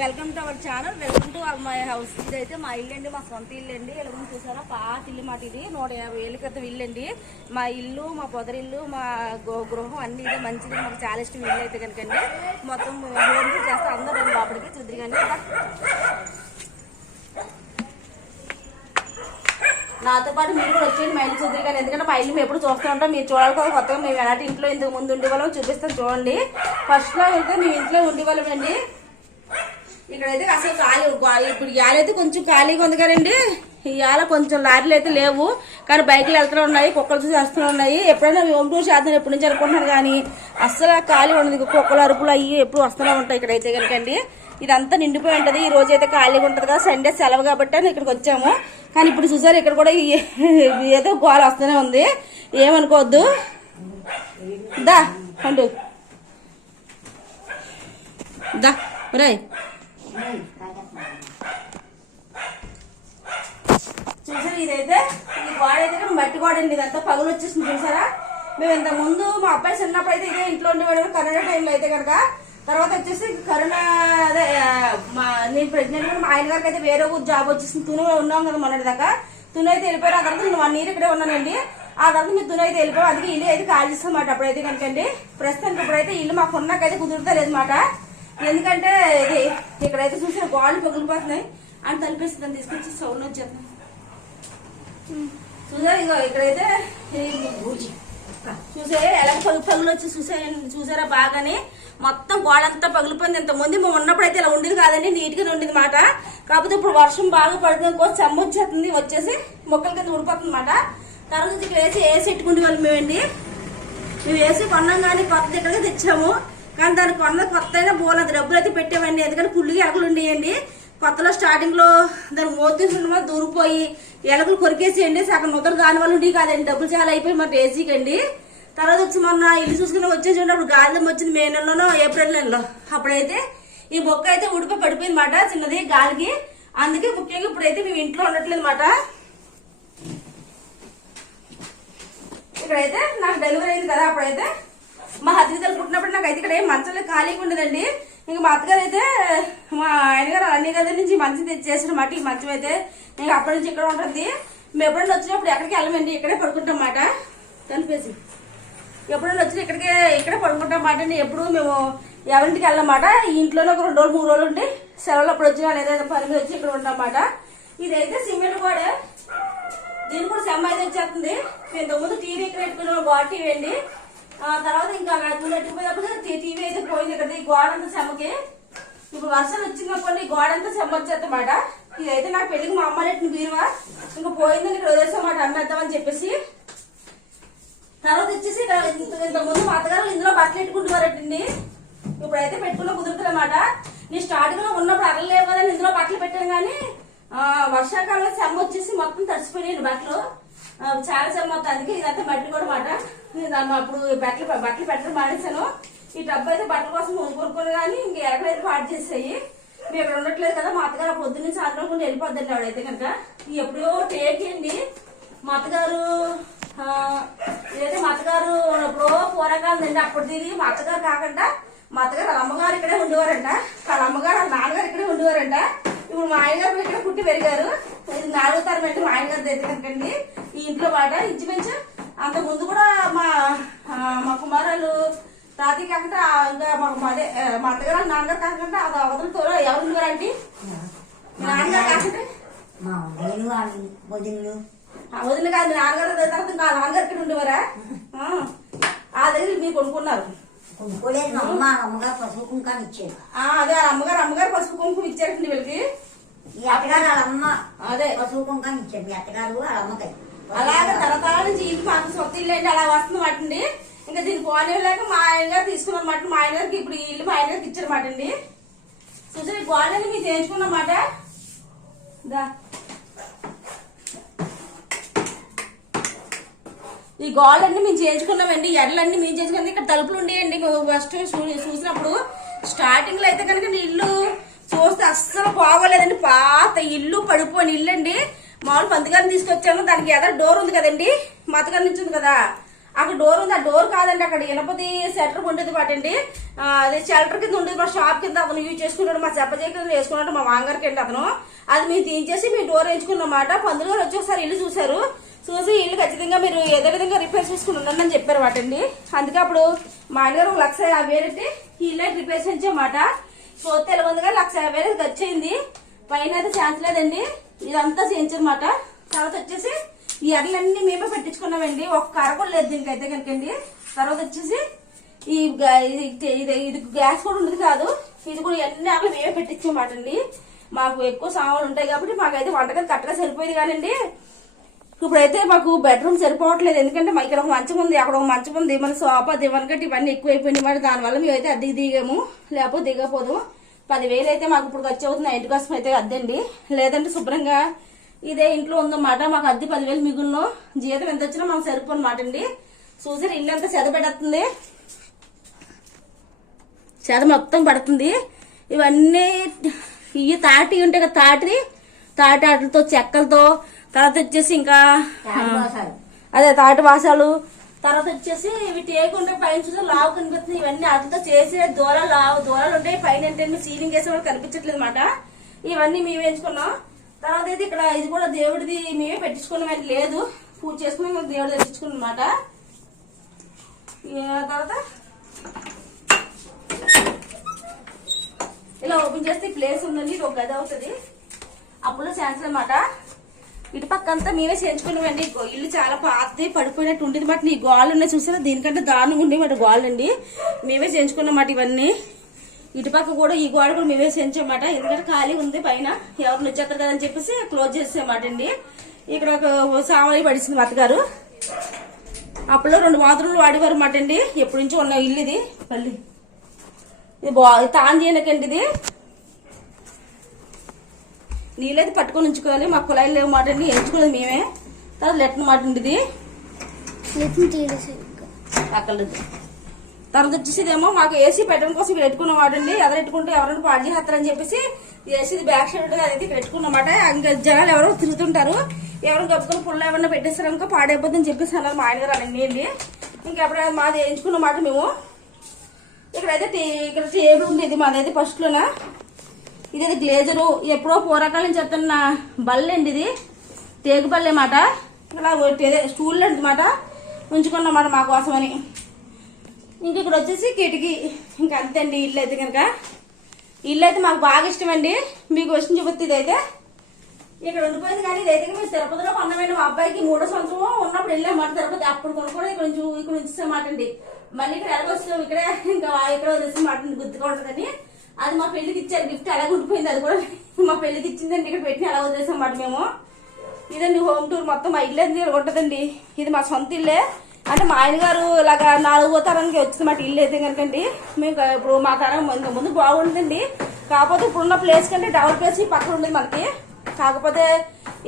Welcome to our channel, welcome to my house. ఇదైతే మా ఇల్లు అండి, మా సొంత ఇల్లు అండి. ఇలా చూసారా, పాత ఇల్లు మాట. ఇది 150 ఏళ్ళ క్రితం ఇల్లు అండి. మా ఇల్లు, మా పొదరిల్లు, మా గృహం అన్ని ఇదే మంచిది. మాకు చాలా ఇష్టం ఇల్లు అయితే కనుకండి. మొత్తం హోమ్ టూర్ చేస్తే అందరూ లోపలికి చూద్దరు కానీ నాతో పాటు మీరు కూడా వచ్చేయండి మా ఇల్లు చూద్దరు కానీ. ఎందుకంటే మా ఇల్లు మేము ఎప్పుడు చూస్తూ ఉంటాం, మీరు చూడాలి కదా. కొత్తగా మేము ఎలాంటి ఇంట్లో ఇంతకు ముందు ఉండేవాళ్ళం చూపిస్తాం చూడండి. ఫస్ట్లో అయితే మేము ఇంట్లో ఉండేవాళ్ళం అండి. ఇక్కడైతే అసలు ఖాళీ, ఇప్పుడు ఇవాళైతే కొంచెం ఖాళీగా ఉంది కదండి. ఇవాళ కొంచెం లారీలు అయితే లేవు, కానీ బైకులు వెళ్తూ ఉన్నాయి, కుక్కలు చూసి వస్తూ ఉన్నాయి. ఎప్పుడైనా హోమ్ టూర్ చేద్దాం ఎప్పటి నుంచి అనుకుంటున్నాను, కానీ అస్సలు ఖాళీ ఉండదు. కుక్కలు అరుపులు అయ్యి ఎప్పుడు వస్తూనే ఉంటాయి ఇక్కడైతే కనుకండి. ఇదంతా నిండిపోయి ఉంటుంది. ఈ రోజు అయితే ఖాళీగా ఉంటుంది కదా, సండే సెలవు కాబట్టి అని ఇక్కడికి వచ్చాము. కానీ ఇప్పుడు చూసారు ఇక్కడ కూడా ఏదో గోల వస్తూనే ఉంది, ఏమనుకోవద్దు. దా పండు దా రాయ్. చూసారా, ఇదైతే ఈ గోడ అయితే మట్టి గోడ అండి. ఇదంతా పగులు వచ్చేసింది చూసారా. మేము ఇంత ముందు మా అబ్బాయి చిన్నప్పుడు అయితే ఇదే ఇంట్లో ఉండేవాడు కరోనా టైంలో అయితే కనుక. తర్వాత వచ్చేసి కరోనా అదే నేను ప్రెగ్నెంట్ కూడా మా ఆయన గారికి అయితే వేరే ఊరు జాబ్ వచ్చేసింది. తుని ఉన్నాం కదా మొన్నటి దాకా. తుని అయితే వెళ్ళిపోయారు. ఆ తర్వాత నేను 1 year ఇక్కడే ఉన్నానండి. ఆ తర్వాత మీరు తుని అయితే వెళ్ళిపోయాం. అందుకే ఇల్లు అయితే ఖాళీ చేస్తామాట అప్పుడైతే కనుకండి. ప్రస్తుతానికి ఇప్పుడైతే ఇల్లు మాకు ఉన్నాకైతే కుదురుతలేదు మాట. ఎందుకంటే ఇది ఇక్కడైతే చూసిన గోడలు పగిలిపోతున్నాయి అని తలిపిస్తుంది. తీసుకొచ్చి సౌండ్ వచ్చేస్తాం చూసారా. ఇగో ఇక్కడైతే చూసే ఎలా పగులు వచ్చి చూసారా బాగానే. మొత్తం గోడంతా పగిలిపోయింది. ఇంతమంది మేము ఉన్నప్పుడు అయితే ఇలా ఉండేది కాదండి, నీట్ గా ఉండేది మాట. కాకపోతే ఇప్పుడు వర్షం బాగా పడుతుంది, కోసం చెమ్మ వచ్చేస్తుంది, వచ్చేసి మొక్కల కింద ఊడిపోతుంది మాట. తర్వాత ఇక్కడ వేసి ఏసీ పెట్టుకుంటే వాళ్ళు మేమండి. మేము ఏసీ కొన్నాం కానీ కొత్తది ఇక్కడికి తెచ్చాము. కానీ దానికి కొన్న కొత్త అయినా బోలంత డబ్బులు అయితే పెట్టామండి. ఎందుకంటే పుల్లిగా ఎలకలు ఉండేయండి. కొత్తలో స్టార్టింగ్ లో దాని మోతీసున్న దూరిపోయి ఎలకలు కొరికేసేయండి. సగం నొదరు దాని వల్ల ఉండి కాదండి, డబ్బులు చాలా అయిపోయి మరి ఏసీకి అండి. తర్వాత వచ్చి మొన్న ఇల్లు చూసుకుని వచ్చేసి అప్పుడు గాలి వచ్చింది మే నెలలోనో ఏప్రిల్ నెలలో. అప్పుడైతే ఈ బొక్క అయితే ఉడిపోయి పడిపోయింది మాట చిన్నది గాలికి. అందుకే ముఖ్యంగా ఇప్పుడైతే మేము ఇంట్లో ఉండట్లేదు మాట. ఇక్కడైతే నాకు డెలివరీ అయింది కదా, అప్పుడైతే మా హస్బెండ్ పుట్టినప్పుడు నాకు అయితే ఇక్కడ ఏం మంచంలో ఖాళీగా ఉండదండి. ఇంకా మా అత్తగారు అయితే మా ఆయన గారు అన్ని గది నుంచి మంచం తెచ్చేసారు మాట. ఈ మంచం అయితే ఇంకా అప్పటి నుంచి ఇక్కడ ఉంటుంది. మేము ఎప్పుడైనా వచ్చినప్పుడు ఎక్కడికి వెళ్ళమండి, ఇక్కడే పడుకుంటాం మాట. కనిపేసి ఎప్పుడైనా వచ్చినా ఇక్కడే పడుకుంటాం మాట. ఎప్పుడు మేము ఎవరింటికి వెళ్ళమాట. ఈ ఇంట్లోనే ఒక 2 రోజులు 3 రోజులు ఉండి సెలవులు అప్పుడు వచ్చినా లేదా పని మీద వచ్చి ఇక్కడ ఉంటాం మాట. ఇదైతే సిమెంట్ గోడ, దీని కూడా సెమ్మ అయితే వచ్చేస్తుంది. మేము ఇంతకుముందు టీవీ ఇక్కడ పెట్టుకున్నాం, గోడ టీవీ అండి. తర్వాత ఇంకా నెట్టుకుపోయినప్పుడు టీవీ అయితే పోయింది ఇక్కడ. ఈ గోడ అంతా చెమ్మకి ఇప్పుడు వర్షాలు వచ్చిందనుకోండి ఈ గోడ అంతా చెమ్మ వచ్చేద్దన్నమాట. ఇదైతే నాకు పెళ్లికి మా అమ్మ నెట్టిన బీరువా ఇంకా పోయిందని ఇక్కడ వదిలేసామాట అమ్మేద్దామని చెప్పేసి. తర్వాత వచ్చేసి ఇంతకుముందు మా అత్తగారు ఇందులో బట్టలు పెట్టుకుంటున్నారటండి. ఇప్పుడైతే పెట్టుకున్న కుదురుతున్నమాట. నేను స్టార్టింగ్ లో ఉన్నప్పుడు అరలేవు కదా ఇందులో బట్టలు పెట్టాను, కానీ వర్షాకాలంలో చెమ్మ వచ్చేసి మొత్తం తడిసిపోయాను బట్టలు, చాలా చెమ్మ వస్తుంది. అందుకే ఇదంతా మట్టి కూడా మాట. నేను అప్పుడు బట్టలు పెట్టడం మానేశాను. ఈ డబ్బు అయితే బట్టల కోసం కొనుక్కోను, కానీ ఇంక ఎక్కడైతే పాటు చేసాయి. మేము ఇక్కడ ఉండట్లేదు కదా. మా అత్తగారు పొద్దున్న సాయంత్రం కూడా వెళ్ళిపోద్దండి ఆవిడైతే కనుక. ఎప్పుడో టేకండి మా అత్తగారు. ఇదైతే మా అత్తగారు ఎప్పుడో పూర్వకాలం అండి. అప్పుడు తిరిగి మా అత్తగారు కాకుండా మా అత్తగారు వాళ్ళ అమ్మగారు ఇక్కడే ఉండేవారంట, వాళ్ళ అమ్మగారు వాళ్ళ నాన్నగారు ఇక్కడే ఉండేవారంట. ఇప్పుడు మా ఆయనగారు ఇక్కడ పుట్టి పెరిగారు. ఇది 4వ తరం అంటే మా ఆయనగారు అయితే కనుకండి ఈ ఇంట్లో మాట. ఇంచుమించు అంత ముందు కూడా మా కుమారాలు తాతయ్య కాకుండా ఇంకా అదే మా అత్తగారు నాన్నగారు కాకుండా అది అవతలతో ఎవరు ఉండేవారంటే నాన్నగారు కాకుండా వదిన కాదు నాన్నగారు. తర్వాత ఇంకా నాన్నగారు ఇక్కడ ఉండేవారా? ఆ దగ్గర మీరు కొనుక్కున్నారు. అమ్మగారు పసుపు కుంకుమ ఇచ్చారు. అదే అమ్మగారు పసుపు కుంకుమ ఇచ్చారండి వీళ్ళకి. అత్తగారు వాళ్ళ అమ్మ అదే పసుపు కుంకుమ ఇచ్చారు. మీ అత్తగారు వాళ్ళ అమ్మకాయ అలాగే తరతరాల నుంచి ఇల్లు మాకు సొంత ఇల్లు అండి. అలా వస్తుంది మాటండి. ఇంకా దీన్ని పోలేక మా ఆయన గారు తీసుకున్నారు మాట. మా ఆయన గారికి ఇప్పుడు ఈ ఇల్లు మా ఆయన గారికి ఇచ్చారు మాట అండి. చూసారు గోడని మేము చేయించుకున్నమాట. ఈ గోడలన్నీ మేము చేయించుకున్నామండి. ఎడ్లన్నీ మేము చేయించుకున్నాం. ఇక్కడ తలుపులు ఉండేయండి. ఫస్ట్ చూసినప్పుడు స్టార్టింగ్ లో అయితే కనుక ఇల్లు చూస్తే అస్సలు బాగోలేదండి. పాత ఇల్లు పడిపోయిన ఇల్లు అండి. మామూలు పంతగారిని తీసుకొచ్చాను. దానికి ఎదురు డోర్ ఉంది కదండి, మా అత్తగారి నుంచి ఉంది కదా, అక్కడ డోర్ ఉంది, ఆ డోర్ కాదండి, అక్కడ ఇనపది షట్టర్ ఉండేది వాటండి. అది షెల్టర్ కింద ఉండేది, మా షాప్ కింద అతను యూజ్ చేసుకున్నాడు, మా చెప్పజే కింద వేసుకున్నాడు మా మాంగారికి అండి అతను. అది మేము తీయించేసి మీ డోర్ వేయించుకున్నమాట. పందులు గారు వచ్చి ఒకసారి ఇల్లు చూశారు, చూసి ఇల్లు ఖచ్చితంగా మీరు ఏదో విధంగా రిపేర్ చేసుకుని ఉండండి అని చెప్పారు వాటండి. అందుకే అప్పుడు మా ఆయన గారు 1,50,000 ఈ ఇల్లు రిపేర్ చేయించమాట. చూస్తే ఎలా ఉంది కానీ 1,50,000 ఖర్చు అయింది. పైన అయితే ఛాన్స్ లేదండి, ఇదంతా చేయించనమాట. తర్వాత వచ్చేసి ఈ ఎర్రలన్నీ మేమే పెట్టించుకున్నామండి, ఒక్క అరకొలు లేదు దీనికైతే కనుకండి. తర్వాత వచ్చేసి ఇది గ్యాస్ కూడా ఉండదు కాదు, ఇది కూడా అన్ని అట్లా మేమే పెట్టించామాట అండి. మాకు ఎక్కువ సామాన్లు ఉంటాయి కాబట్టి మాకైతే వంటగది కరెక్ట్గా సరిపోయేది కానండి. ఇప్పుడైతే మాకు బెడ్రూమ్ సరిపోవట్లేదు, ఎందుకంటే మా ఇక్కడ ఒక మంచం ఉంది, అక్కడ ఒక మంచం ఉంది, మన సోఫా దివాన్ కట్టి ఇవన్నీ ఎక్కువైపోయినాయి మాట. దానివల్ల మేమైతే అద్దెకి దిగాము, లేకపోతే దిగపోదు. 10,000 అయితే మాకు ఇప్పుడు ఖర్చు అవుతుంది, ఇంటి కోసం అయితే అద్దండి. లేదంటే శుభ్రంగా ఇదే ఇంట్లో ఉందన్నమాట. మాకు అద్దె 10,000 మిగుల్లో, జీతం ఎంత వచ్చినా మాకు సరిపోనమాట అండి. చూసారు ఇల్లు అంతా చెద పెడుతుంది, చెద మొత్తం పడుతుంది. ఇవన్నీ ఇవి తాటి ఉంటాయి కదా, తాటి ఆటలతో చెక్కలతో. తర్వాత వచ్చేసి ఇంకా అదే తాటి వాసాలు. తర్వాత వచ్చేసి ఇవి టేకుంటే పైన చూస్తే లావు కనిపిస్తుంది, ఇవన్నీ వాటితో చేసే దూరాలు ఉంటాయి. పైన ఏంటంటే సీలింగ్ వేసే వాళ్ళు కనిపించట్లేదు అనమాట. ఇవన్నీ మేము వేయించుకున్నాం. తర్వాత అయితే ఇక్కడ ఇది కూడా దేవుడిది మేమే పెట్టించుకున్నాం, అది లేదు పూజ చేసుకున్నాం, దేవుడు తెప్పించుకున్నాం అనమాట. తర్వాత ఇలా ఓపెన్ చేస్తే ప్లేస్ ఉందండి, ఇది ఒక గది అవుతుంది. అప్పుడు ఛాన్స్ అనమాట. ఇటు పక్క అంతా మేమే చేయించుకున్నామండి. ఇల్లు చాలా పాతది పడిపోయినట్టు ఉండేది మాట. నీ గోళ్ళు ఉన్నాయి చూసారా, దీనికంటే దారుణంగా ఉండే మాట గోళ్ళు అండి. మేమే చేయించుకున్నమాట ఇవన్నీ. ఇటు పక్క కూడా ఈ గోడ కూడా మేమే చేయించామాట, ఎందుకంటే ఖాళీ ఉంది పైన, ఎవరు వచ్చేస్తారు కదని చెప్పేసి క్లోజ్ చేసేమాట అండి. ఇక్కడ ఒక సామాన్లు పడిచింది అత్తగారు. అప్పుడు 2 బాత్రూమ్లు వాడేవారు మాట అండి, ఎప్పటి నుంచో ఉన్న ఇల్లు ఇది. మళ్ళీ ఇది తాన్ చేయనకండి, ఇది నీళ్ళైతే పట్టుకొని ఉంచుకోవాలి. మాకు కుళాయిలు లేవు మాట అండి, ఎంచుకోలేదు మేమే. తర్వాత లెట్న మాట అండి, ఇది అక్కర్లేదు. తర్వాత వచ్చేసి ఇదేమో మాకు ఏసీ పెట్టడం కోసం ఇక్కడ పెట్టుకున్న మాట అండి. ఎదురు పెట్టుకుంటే ఎవరైనా పాడు చేస్తారని చెప్పేసి ఏసీ బ్యాక్ సైడ్ అదైతే ఇక్కడ పెట్టుకున్నమాట. ఇంకా జనాలు ఎవరో తిరుగుతుంటారు, ఎవరు గప్పుకొని పుల్ల ఏమన్నా పెట్టేస్తారు ఇంకా పాడైపోద్దని చెప్పేసి అన్నారు మా ఆయన గారు అన్నీ అండి. ఇంకా ఎప్పుడైనా మాది వేయించుకున్న మాట మేము. ఇక్కడైతే ఇక్కడ టేబుల్ ఉండేది మాదైతే ఫస్ట్ లోన. ఇది గ్లేజరు, ఎప్పుడో పూర్వకాలం నుంచి చెప్తున్న బల్ల అండి, ఇది టేకు బల్లే మాట. ఇక్కడ స్టూల్ అండి మాట ఉంచుకున్నమాట మా కోసమని. ఇంక ఇక్కడ వచ్చేసి కిటికీ. ఇంకా అంతే అండి ఇల్లు అయితే కనుక. ఇల్లు అయితే మాకు బాగా ఇష్టం అండి. మీకు వచ్చిన చూపుతుంది ఇదైతే ఇక్కడ ఉండిపోయింది, కానీ ఇదైతే మేము తిరుపతిలో కొన్నామండి. మా అబ్బాయికి 3వ సంవత్సరం ఉన్నప్పుడు వెళ్ళామాట తిరుపతి, అప్పుడు కొనుక్కోవడం ఇక్కడ ఉంచేసామాట అండి. మళ్ళీ ఇక్కడ ఎలాగొస్తాం, ఇక్కడే ఇంకా ఇక్కడ వదిలేసామాట గుర్తుకుంటుందని. అది మా పెళ్లికి ఇచ్చారు గిఫ్ట్, అలాగే ఉండిపోయింది. అది కూడా మా పెళ్లికి ఇచ్చిందండి, ఇక్కడ పెట్టి అలా వదిలేసామాట మేము. ఇదండి హోమ్ టూర్ మొత్తం. మా ఇల్లు అనేది ఉంటుందండి, ఇది మా సొంత ఇల్లే. అంటే మా ఆయన గారు ఇలాగా 4వ తరానికి వచ్చింది మాట ఇల్లు అయితే కనుకండి. మేము ఇప్పుడు మా తరం ముందు బాగుంటుందండి, కాకపోతే ఇప్పుడున్న ప్లేస్ కంటే డబుల్ ప్లేస్ పక్కన ఉండేది మనకి. కాకపోతే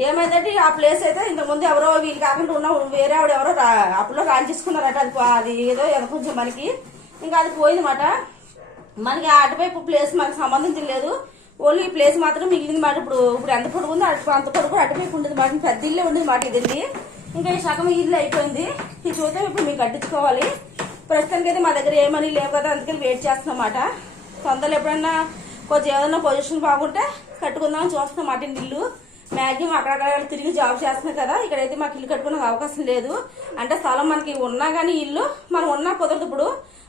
ఏమైందంటే ఆ ప్లేస్ అయితే ఇంతకుముందు ఎవరో వీళ్ళు కాకుండా ఉన్న వేరే ఆవిడ ఎవరో అప్పులో రాయించేసుకున్నారట. అది ఏదో కొంచెం మనకి ఇంకా అది పోయింది మాట. మనకి అటువైపు ప్లేస్ మనకి సంబంధించలేదు, ఓన్లీ ఈ ప్లేస్ మాత్రం మిగిలింది మాట. ఇప్పుడు ఎంత పొడుగు ఉంది అంత పొడుగు అటువైపు ఉండేది మాట, పెద్ద ఇల్లే ఉండేది మాట ఇదండి. ఇంకా ఈ సగం ఇల్లు అయిపోయింది, ఈ చూద్దాం ఇప్పుడు మీకు కట్టించుకోవాలి. ప్రస్తుతానికి అయితే మా దగ్గర ఏమని లేవు కదా, అందుకని వెయిట్ చేస్తున్నమాట. సొంతలు ఎప్పుడన్నా కొంచెం ఏదైనా పొజిషన్ బాగుంటే కట్టుకుందామని చూస్తున్నమాట ఇల్లు. మ్యాక్సిమం అక్కడక్కడ తిరిగి జాబ్ చేస్తున్నాం కదా, ఇక్కడైతే మాకు ఇల్లు కట్టుకునే అవకాశం లేదు. అంటే స్థలం మనకి ఉన్నా కానీ ఇల్లు మనం ఉన్నా కుదరదు ఇప్పుడు.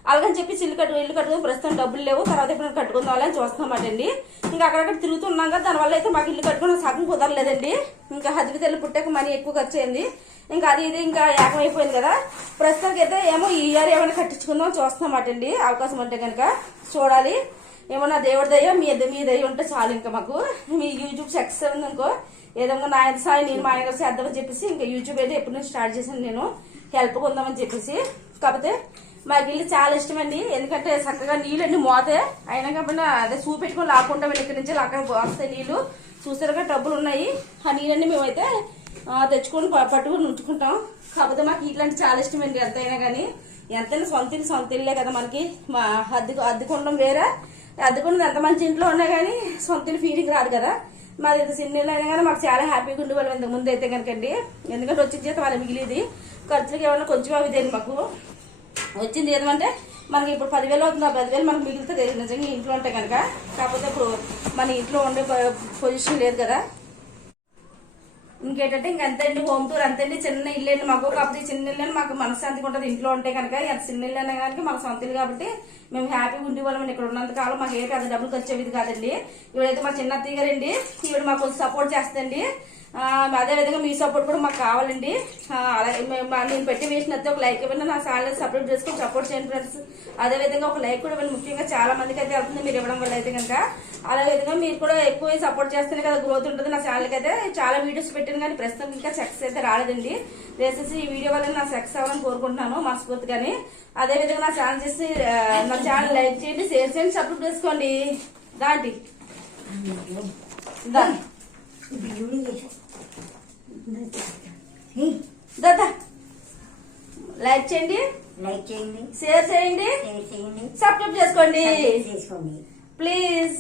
అలాగని చెప్పి ఇల్లు కట్టుకుని ప్రస్తుతం డబ్బులు లేవు, తర్వాత ఎప్పుడు కట్టుకుందామని చూస్తున్నామాట అండి. ఇంకా అక్కడక్కడ తిరుగుతున్నాం కదా, దానివల్ల అయితే మాకు ఇల్లు కట్టుకుని సగం కుదరలేదండి. ఇంకా హద్దుకు తెల్లి పుట్టాక మనీ ఎక్కువ ఖర్చు అయింది, ఇంకా అది ఇది ఇంకా ఏకమైపోయింది కదా. ప్రస్తుతానికి అయితే ఏమో ఈ ఇయర్ ఏమైనా కట్టించుకుందాం చూస్తున్నామాట అండి. అవకాశం ఉంటే కనుక చూడాలి. ఏమన్నా దేవుడి దయ్య మీ దయ్య ఉంటే చాలు. ఇంకా మాకు మీ యూట్యూబ్ సక్సెస్ ఉంది అనుకో, ఏదో నా సాయి నేను మా ఆయన చేద్దామని చెప్పేసి ఇంకా యూట్యూబ్ అయితే ఎప్పటి నుంచి స్టార్ట్ చేశాను నేను, హెల్ప్ కొందామని చెప్పేసి. కాకపోతే మాకు ఇల్లు చాలా ఇష్టం అండి, ఎందుకంటే చక్కగా నీళ్ళన్నీ మోతే అయినా కాబట్టి అదే చూపెట్టుకొని లాక్కుండా వెళ్ళి ఇక్కడి నుంచి అక్కడ వస్తాయి నీళ్లు. చూసారుగా టబ్బులు ఉన్నాయి, ఆ నీళ్ళన్నీ మేమైతే తెచ్చుకొని పట్టుకొని ఉంచుకుంటాం. కాకపోతే మాకు ఇట్లాంటి చాలా ఇష్టం అండి. ఎంతైనా కానీ ఎంతైనా సొంత ఇల్లే కదా మనకి. మా అద్దెకుండడం వేరే, అద్దెకుండడం ఎంత మంచి ఇంట్లో ఉన్నా కానీ సొంత ఇల్లు ఫీలింగ్ రాదు కదా. మాది ఇంత చిన్న ఇల్లు అయినా కానీ మాకు చాలా హ్యాపీగా ఉండేవాళ్ళం ఇంతకు ముందు అయితే కనుకండి. ఎందుకంటే వచ్చిన జీతం వాళ్ళ మిగిలిది, ఖర్చులకి ఏమన్నా కొంచెం అవి మాకు వచ్చింది ఏదంటే మనకి ఇప్పుడు 10,000 అవుతుంది. ఆ 10,000 మనకు మిగులుతుంది నిజంగా ఇంట్లో ఉంటే కనుక. కాకపోతే ఇప్పుడు మన ఇంట్లో ఉండే పొజిషన్ లేదు కదా. ఇంకేంటంటే ఇంకంతే అండి, హోమ్ టూర్ అంతండి. చిన్న ఇల్లు అండి మాకు, కాకపోతే చిన్న ఇల్లు మాకు మనశ్శాంతిగా ఉంటుంది ఇంట్లో ఉంటే కనుక. ఎంత చిన్న ఇల్లు అయినా కానీ మాకు సొంత ఇల్లు కాబట్టి మేము హ్యాపీగా ఉండేవాళ్ళం. ఇక్కడ ఉన్నంత కాలం మాకు ఏ పెద్ద డబ్బులు వచ్చేది కాదండి. ఇవిడైతే మా చిన్న అత్తయ్య గారండి, ఈవిడ మాకు కొంచెం సపోర్ట్ చేస్తండి. అదే విధంగా మీ సపోర్ట్ కూడా మాకు కావాలండి. అలాగే నేను పెట్టి వేసిన ఒక లైక్ ఇవ్వండి, నా ఛానల్ సబ్స్క్రైబ్ చేసుకొని సపోర్ట్ చేయండి ఫ్రెండ్స్. అదే విధంగా ఒక లైక్ కూడా ఇవ్వండి, ముఖ్యంగా చాలా మందికి అయితే వెళ్తుంది మీరు ఇవ్వడం వల్ల అయితే కనుక. అదే విధంగా మీరు కూడా ఎక్కువ సపోర్ట్ చేస్తేనే కదా గ్రోత్ ఉంటుంది నా ఛానల్కి. అయితే చాలా వీడియోస్ పెట్టాను కానీ ప్రస్తుతం ఇంకా సక్సెస్ అయితే రాలేదండి. దయచేసి ఈ వీడియో వల్ల నా సక్సెస్ అవ్వాలని కోరుకుంటున్నాను మనస్ఫూర్తిగాని. అదే విధంగా నా ఛానల్ చేసి నా ఛానల్ లైక్ చేయండి, షేర్ చేయండి, సబ్స్క్రైబ్ చేసుకోండి. దాంటి దాదా లైక్ చేయండి, షేర్ చేయండి, సబ్స్క్రైబ్ చేసుకోండి ప్లీజ్.